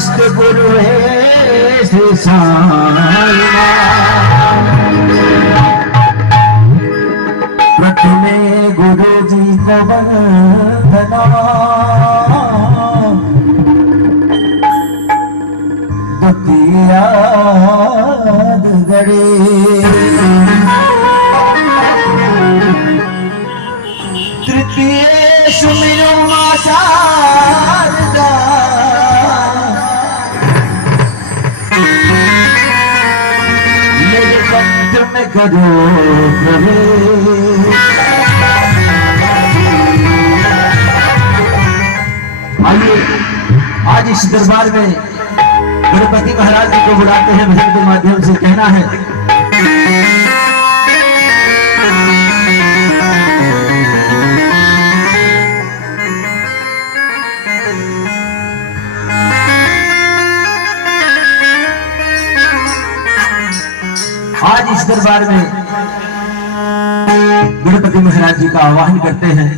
मस्त गुरु है प्रथमे गुरु जी को वंदना द्वितीया गणे तृतीय सुमिरो माता में करो आइए आज इस दरबार में गणपति महाराज जी को बुलाते हैं। भजन के माध्यम से कहना है आज इस दरबार में गणपति महाराज जी का आवाहन करते हैं,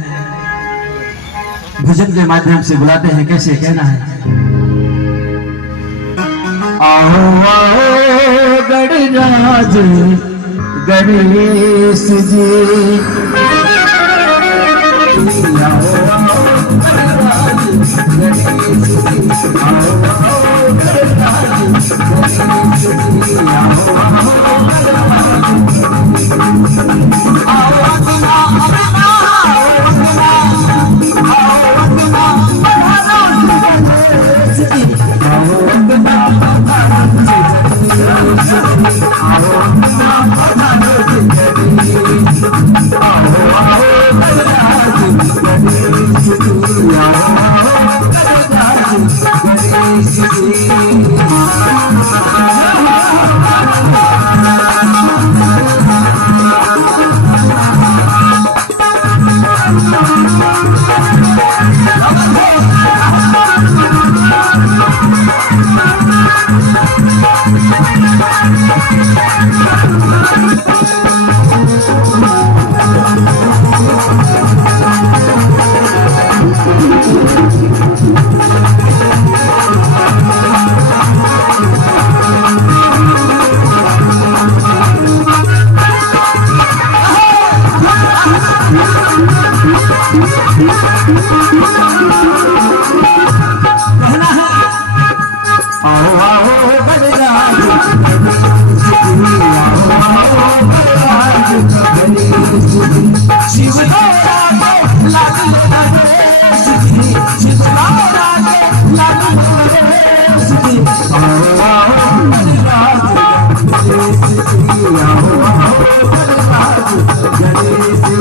भजन के माध्यम से बुलाते हैं। कैसे कहना है? आओ आओ गणराज गणेश जी, आओ आओ गणराज गणेश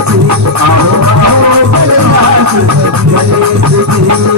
जी, आओ आओ गणराज गणेश जी, आओ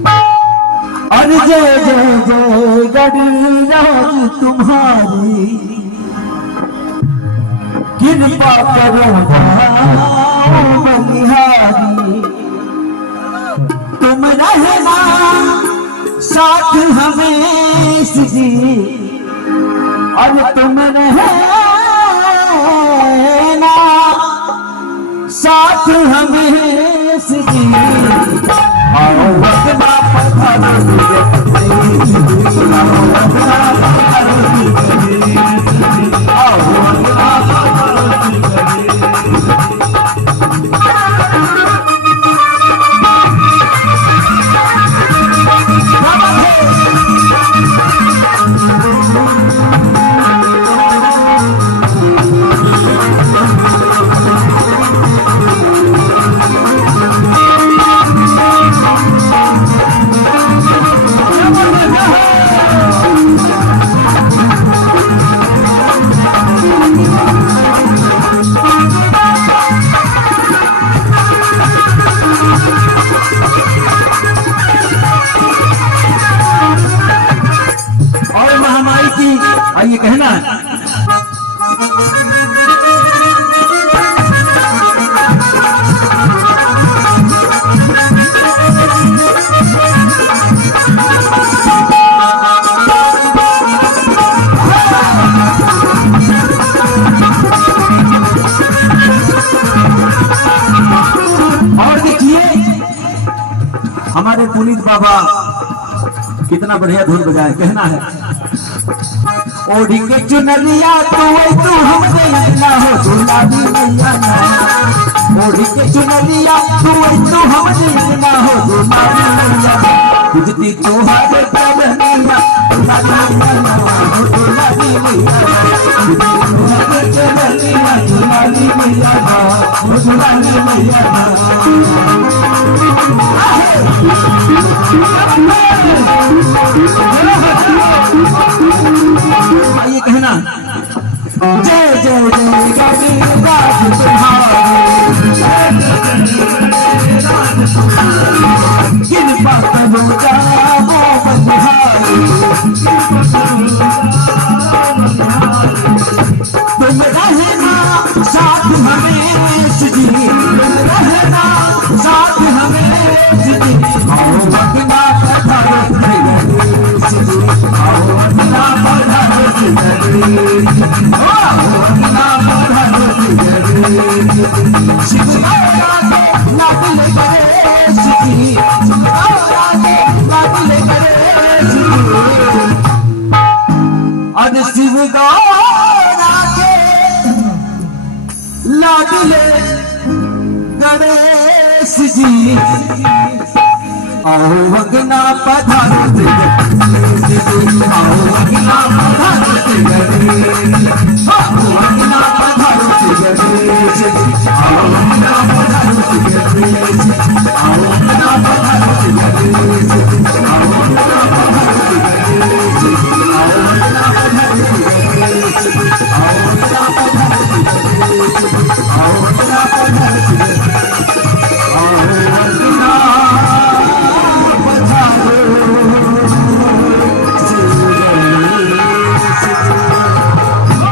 और जय जय जय गणराज तुम्हारी कृपा करो बलिहारी तुम रहना साथ हमें जी और तुम रहना साथ हमें जी आओ वतना पधारो आइए कहना और देखिए हमारे पुनीत बाबा कितना बढ़िया धुन बजाए। कहना है ओढ़ी के चुनरिया तू हम ना हो गुलाबी मैया ना ओढ़ी के चुनरिया तू हम ना हो गुलाबी मैया बुझती तोहार चरनिया गुलाबी मैया ना हो गुलाबी मैया तोहार चरनिया गुलाबी मैया ना हो गुलाबी मैया ना आइए कहना जय जय जय गणराज तुम्हारी कृपा करो जाओ बलिहारी तुम रहना साथ हमें जी तुम रहना साथ हमें जी आओ वतना पधारो आओ वतना पधारो शिव नागले करे नागले करे आज शिव के लाडले गणेश जी आओ वगना पधारो आओ वगना पधारो